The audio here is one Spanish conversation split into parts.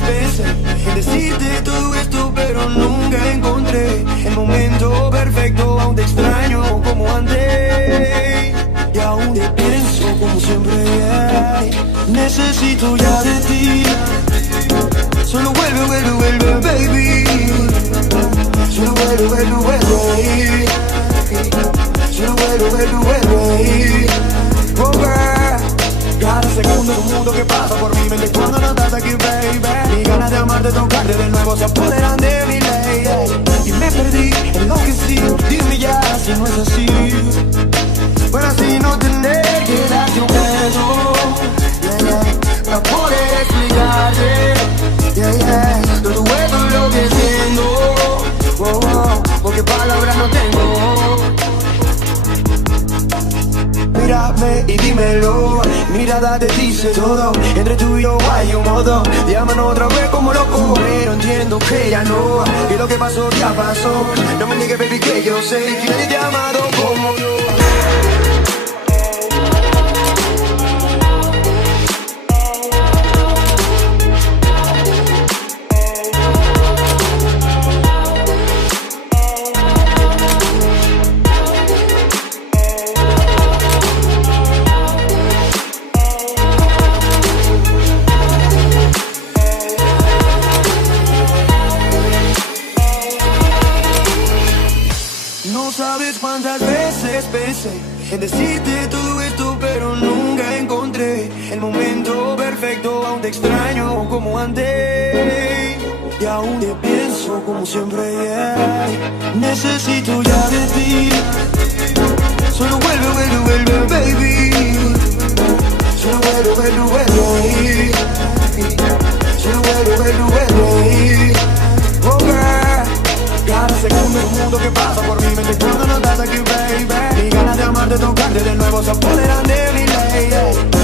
veces pensé en decirte todo esto, pero nunca encontré el momento perfecto. Aún te extraño como antes y aún te pienso como siempre. Necesito ya de ti. Solo vuelve, vuelve, vuelve, baby. Solo vuelve, vuelve, vuelve. Solo vuelve, vuelve, vuelve. Oh, girl. Cada segundo es un mundo que pasa por mi mente cuando no estás aquí, baby. Mis ganas de amarte, tocarte de nuevo se apoderan de mi ley. Y me perdí, enloquecí. Dime ya si no es así. Para así no tener que darte un beso, yeah, yeah, para poder explicarte, yeah, yeah, todo esto lo que siento, oh, oh, porque palabras no tengo. Mírame y dímelo, mirada te dice todo. Entre tú y yo hay un modo, llámanos otra vez como loco, pero entiendo que ya no. Y lo que pasó ya pasó. No me niegues, baby, que yo sé que nadie te ha amado como yo. Cuántas veces pensé en decirte todo esto, pero nunca encontré el momento perfecto. Aún te extraño como antes y aún te pienso como siempre, yeah. Necesito ya de ti. Solo vuelve, vuelve, vuelve, baby. Solo vuelve, vuelve, vuelve. Solo vuelve, vuelve, vuelve. Oh, girl. Cada segundo es un mundo que pasa por mi mente cuando no estás aquí, baby. Mis ganas de amarte, tocarte de nuevo se apoderan de mi ley.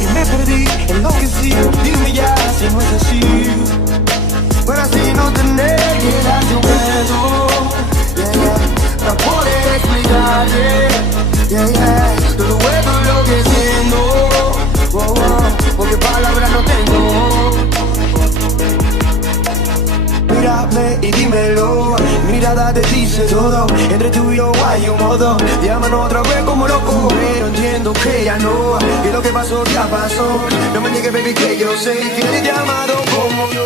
Y me perdí, enloquecí. Dime ya si no es así. Para así no tener que darte un beso, yeah, yeah, para poder explicarte, yeah, yeah, todo esto lo que siento, oh, oh, porque palabras no tengo. Mírame y dímelo, mirada te dice todo. Entre tú y yo hay un modo, llámanos otra vez como loco, pero entiendo que ya no. Y lo que pasó ya pasó. No me niegues, baby, que yo sé que nadie te ha amado como yo.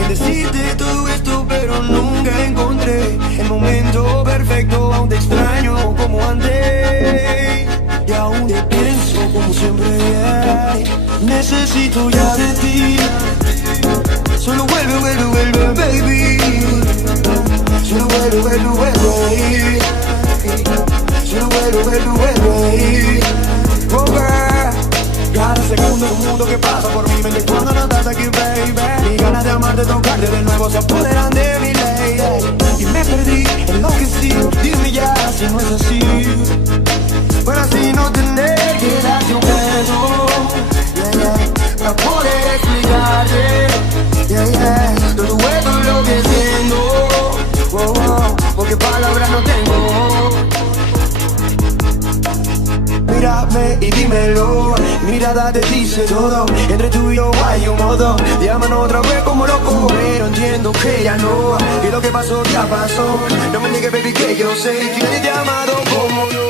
En decirte todo esto, pero nunca encontré el momento perfecto. Aún te extraño como antes y aún te pienso como siempre, yeah. Necesito ya de ti. Solo vuelve, vuelve, vuelve, baby. Solo vuelve, vuelve, vuelve. Solo vuelve, vuelve, vuelve. Oh, girl. Cada segundo es un mundo que pasa por mi mente cuando no estás aquí, baby. Mis ganas de amarte, tocarte de nuevo se apoderan de mi ley. Y me perdí, enloquecí. Dime ya si no es así. Para así no tener que darte un beso, yeah, yeah, para poder explicarte, yeah, yeah, todo esto lo que siento, oh, oh, porque palabras no tengo. Mírame y dímelo, mirada te dice todo. Entre tú y yo hay un modo, llámanos otra vez como loco, pero entiendo que ya no. Y lo que pasó ya pasó. No me niegues, baby, que yo sé que nadie te ha amado como yo.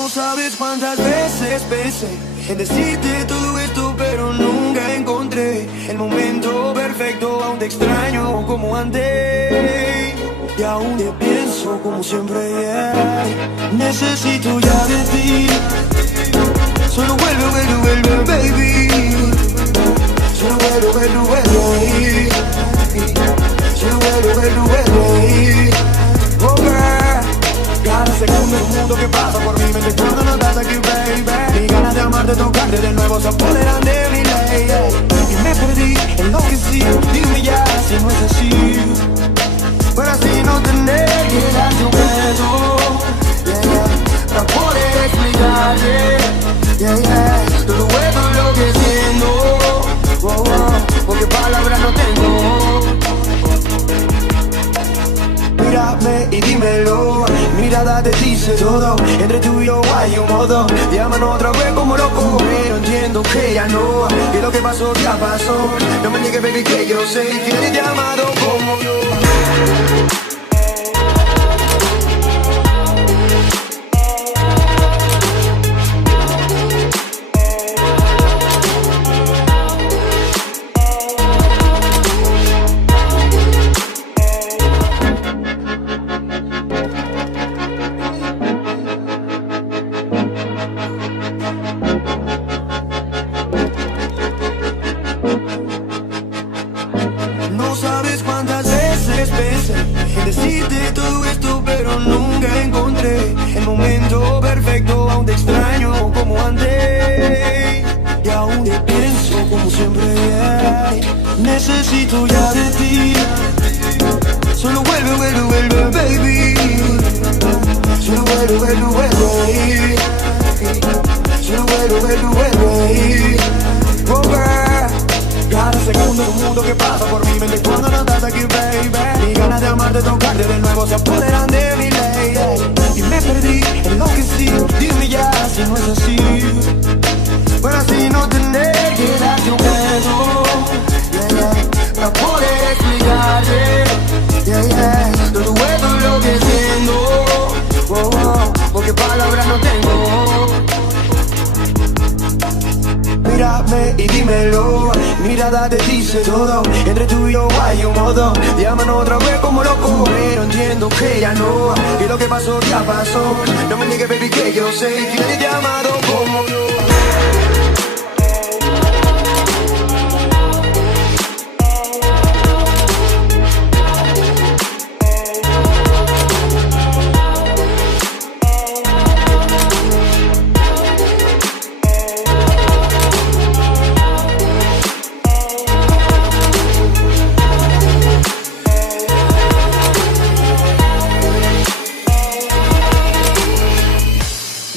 No sabes cuántas veces pensé en decirte todo esto, pero nunca encontré el momento perfecto. Aún te extraño como antes y aún te pienso como siempre. Necesito ya de ti. Solo vuelve, vuelve, vuelve, baby. Solo vuelve, vuelve, vuelve. Solo vuelve, vuelve, vuelve. Oh girl, cada segundo es un mundo que pasa por mi mente cuando no estás aquí, baby. Mis ganas de amarte, tocarte de nuevo se apoderan de mi ley. Y me perdí, enloquecí. Dime ya si no es así, para así no tener que darte un beso, para poder explicarte, todo esto lo que siento, porque palabras no tengo. Mírame y dímelo, mirada te dice todo. Entre tú y yo hay un modo, llámanos otra vez como loco, pero entiendo que ya no, que lo que pasó ya pasó. No me niegues, baby, que yo sé que eres llamado como yo. No sabes cuántas veces pensé en decirte todo esto, pero nunca encontré el momento perfecto. Aún te extraño como antes y aún te pienso como siempre. Necesito ya de ti. Solo vuelve, vuelve, vuelve, baby. Solo vuelve, vuelve, vuelve. Solo vuelve, vuelve, vuelve. Oh girl, cada segundo es un mundo que pasa por mi mente cuando no estás aquí, baby. Mis ganas de amarte, tocarte de nuevo se apoderan de mi ley. Y me perdí, enloquecí. Dime ya si no es así, para así no tener que darte un beso, para poder explicarte, todo esto es lo que siento, porque palabras no tengo. Mírame y dímelo, mirada te dice todo. Entre tú y yo hay un modo, llámanos otra vez como loco, pero entiendo que ya no, que lo que pasó ya pasó. No me niegues, baby, que yo sé que eres llamado como yo.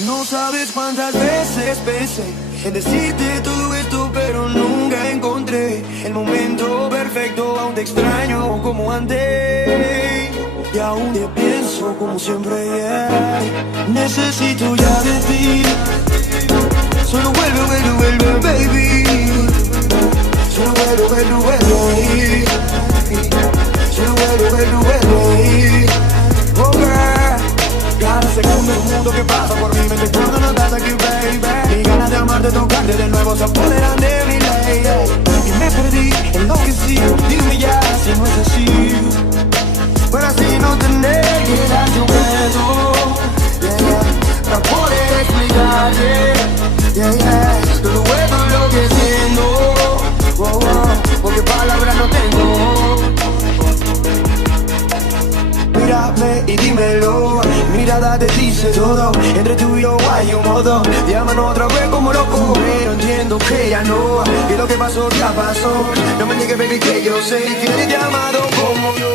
No sabes cuántas veces pensé en decirte todo esto, pero nunca encontré el momento perfecto. Aún te extraño como antes y aún te pienso como siempre. Necesito ya de ti. Solo vuelve, vuelve, vuelve, baby. Solo vuelve, vuelve, vuelve. Solo vuelve, vuelve, vuelve. Oh girl, cada segundo es un mundo que pasa por mi mente cuando no estás aquí, baby. Mis ganas de amarte, tocarte de nuevo se apoderan de mi ley. Y me perdí, enloquecí. Dime ya si no es así, para así no tener que darte un beso, para poder explicarte, todo esto es lo que siento, porque palabras no tengo. Mírame y dímelo, mirada te dice todo. Entre tú y yo hay un modo, llámanos otra vez como loco, pero entiendo que ya no, que lo que pasó ya pasó. No me niegues, baby, que yo sé que eres llamado como yo.